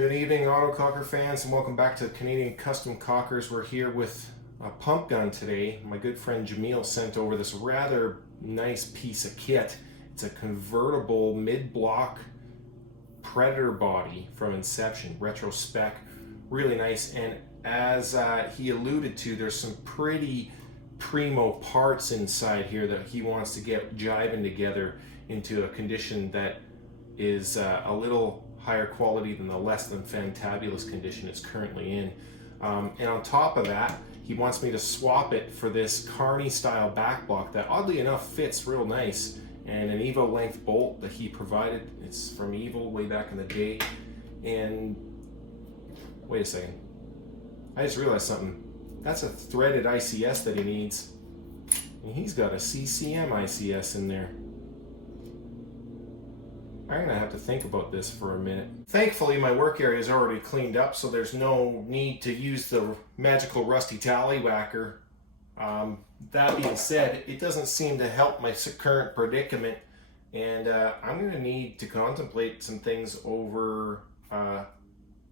Good evening, Autococker fans, and welcome back to Canadian Custom Cockers. We're here with a pump gun today. My good friend Jameel sent over this rather nice piece of kit. It's a convertible mid-block Predator body from Inception, retro spec, really nice. And as he alluded to, there's some pretty primo parts inside here that he wants to get jiving together into a condition that is a little higher quality than the less than fantabulous condition it's currently in. And on top of that, he wants me to swap it for this Carney style back block that oddly enough fits real nice, and an Evo length bolt that he provided. It's from Evo way back in the day. And wait a second, I just realized something. That's a threaded ICS that he needs, and he's got a CCM ICS in there. I'm gonna have to think about this for a minute. Thankfully, my work area is already cleaned up, so there's no need to use the magical rusty tallywhacker. That being said, it doesn't seem to help my current predicament, and I'm gonna need to contemplate some things over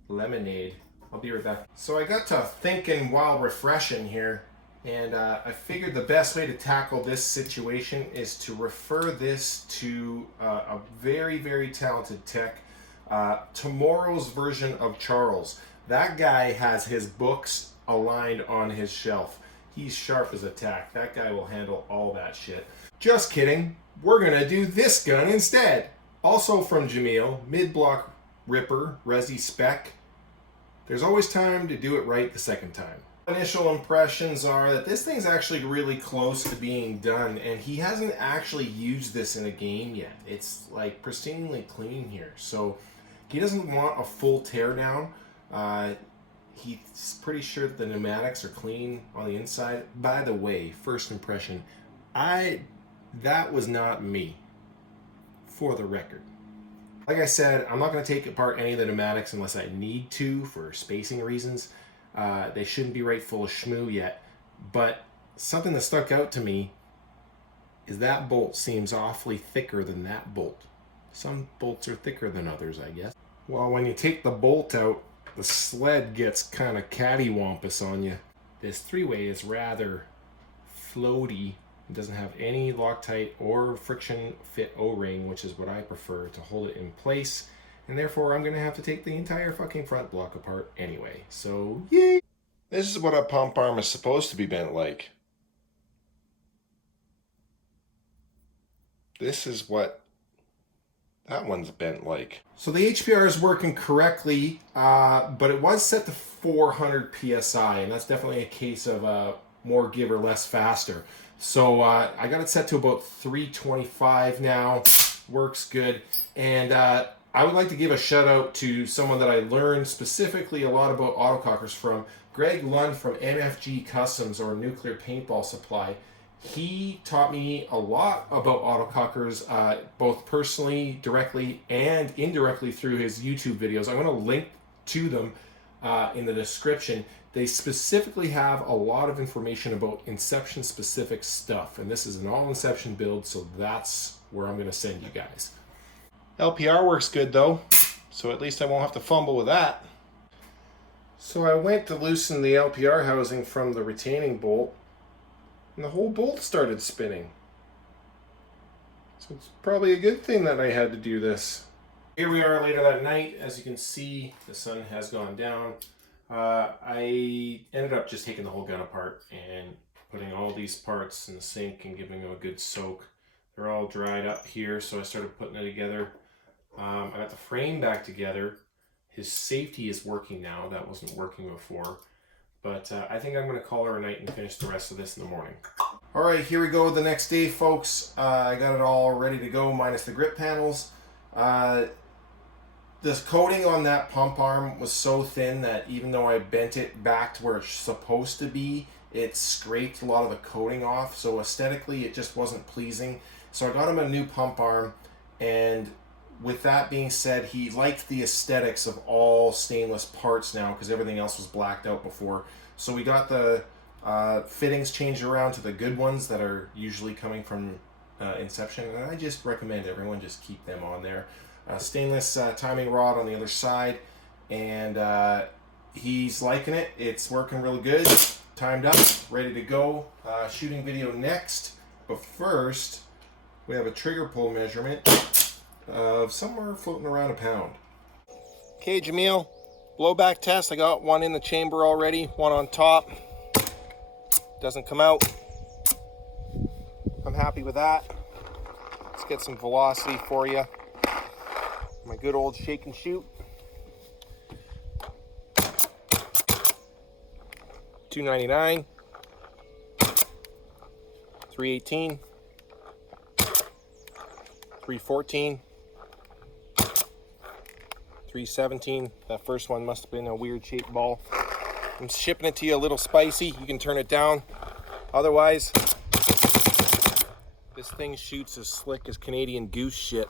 lemonade. I'll be right back. So I got to thinking while refreshing here, and I figured the best way to tackle this situation is to refer this to a very, very talented tech. Tomorrow's version of Charles. That guy has his books aligned on his shelf. He's sharp as a tack. That guy will handle all that shit. Just kidding. We're gonna do this gun instead. Also from Jameel, Midblock Ripper, Resi Spec. There's always time to do it right the second time. Initial impressions are that this thing's actually really close to being done, and he hasn't actually used this in a game yet. It's like pristinely clean here, so he doesn't want a full teardown. He's pretty sure that the pneumatics are clean on the inside. By the way, first impression, that was not me, for the record. Like I said, I'm not going to take apart any of the pneumatics unless I need to for spacing reasons. They shouldn't be right full of schmoo yet, but something that stuck out to me is that bolt seems awfully thicker than that bolt. Some bolts are thicker than others, I guess. Well, when you take the bolt out, the sled gets kind of cattywampus on you. This three-way is rather floaty. It doesn't have any Loctite or friction fit O-ring, which is what I prefer to hold it in place. And therefore, I'm going to have to take the entire fucking front block apart anyway. So, yay! This is what a pump arm is supposed to be bent like. This is what that one's bent like. So the HPR is working correctly, but it was set to 400 PSI, and that's definitely a case of more give or less faster. So I got it set to about 325 now. Works good. And I would like to give a shout out to someone that I learned specifically a lot about autocockers from, Greg Lund from MFG Customs, or Nuclear Paintball Supply. He taught me a lot about autocockers, both personally, directly, and indirectly through his YouTube videos. I'm going to link to them in the description. They specifically have a lot of information about Inception specific stuff, and this is an all Inception build, so that's where I'm going to send you guys. LPR works good though, so at least I won't have to fumble with that. So I went to loosen the LPR housing from the retaining bolt, and the whole bolt started spinning. So it's probably a good thing that I had to do this. Here we are later that night. As you can see, the sun has gone down. I ended up just taking the whole gun apart and putting all these parts in the sink and giving them a good soak. They're all dried up here, so I started putting it together. I got the frame back together. His safety is working now. That wasn't working before. But I think I'm going to call her a night and finish the rest of this in the morning. Alright, here we go the next day, folks. I got it all ready to go, minus the grip panels. This coating on that pump arm was so thin that even though I bent it back to where it's supposed to be, it scraped a lot of the coating off. So aesthetically, it just wasn't pleasing. So I got him a new pump arm, and with that being said, he liked the aesthetics of all stainless parts now because everything else was blacked out before. So we got the fittings changed around to the good ones that are usually coming from Inception, and I just recommend everyone just keep them on there. Stainless timing rod on the other side, and he's liking it. It's working really good. Timed up, ready to go. Shooting video next, but first we have a trigger pull measurement of somewhere floating around a pound. Okay, Jameel, blowback test. I got one in the chamber already, one on top. Doesn't come out. I'm happy with that. Let's get some velocity for you. My good old shake and shoot. 299, 318, 314, 317. That first one must have been a weird shaped ball. I'm shipping it to you a little spicy. You can turn it down. Otherwise, this thing shoots as slick as Canadian goose shit.